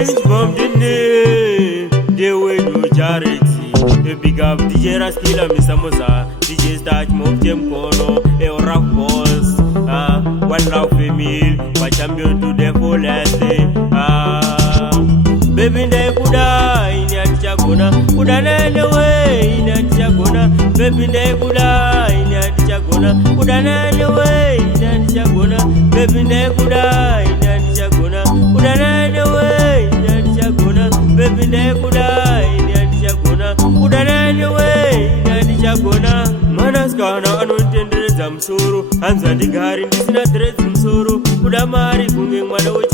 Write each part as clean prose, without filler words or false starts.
James Bomb the way no charity. A big up DJ Raskila, Mr. Moza, DJ Starch, Mob Jem Kono, a rap boss. One love female, my champion to the fullest. Baby, they could die in a chagona, put an end away in a chagona. Baby, they could die in a chagona, put an end away in a chagona. Baby, they could die in a chagona, put an end away in a chagona. Baby, they could die in a chagona, put an end away in a chagona. Manaskana, unintended Zamsuru, and Zandigari, Disna Dreadful Suru, Udamari, Kunging Madawich.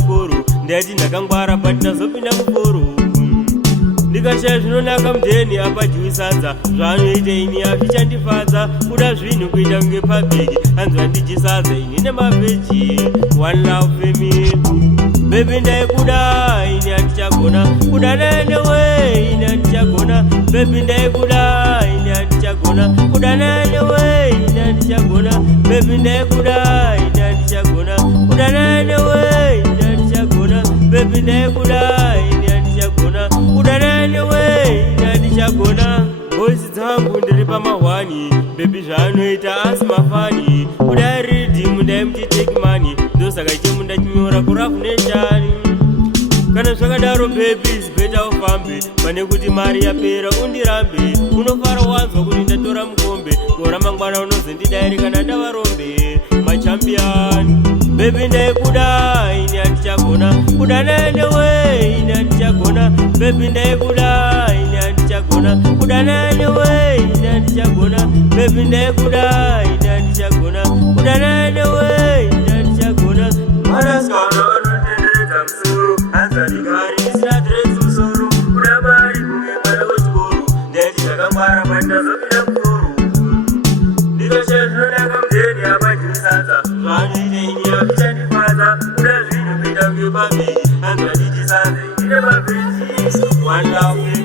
Ndadi nakangwara patina zopinda mukoro ndikashaya zvinonaka mudheni apa juisadza zvanoite ini azvichandifadza kuda zvinhu kuita kunge pabheki hanzwa ndichisadza ini nemavheji one love family bebi ndaikuda ini handichagona kuda naenewe ini handichagona bebi ndaikuda ini handichagona kuda naenewe ini handichagona bebi ndaikuda ini handichagona kuda naenewe baby ndaikuda ini handichagona kuda naenewe ini handichagona voisi dzangu ndiri pamahwani bebi zvaanoita asi mafani kuda ridhimu ndaimuti take money ndosaka chemu ndachinyora kurafu nechani kana zvakadaro bebi zibeta ufambe pane kuti mari yapera undirambe unofara wanzwa kuti ndatora mukombe gora mangwana unozondidayiri kana ndavarombe machampion baby ndaikuda ini handichagona kuda naenewe ini handichagona baby ndaikuda ini handichagona kuda naenewe ini handichagona baby ndaikuda ini handichagona kuda naenewe ini handichagona manaskana anotenderedza musoro hanzadigari isina dresu musoro kuda mari kunge mwana wechikoro ndaiti zvakangwara pandazopinda mukoro ndikashaya zvinonaka mudheni apa chinisadza zvanoite ini azvichandifadza kuda zvinhu kuita kunge pabheki hanzwa ndichisadza ini nemabheji one love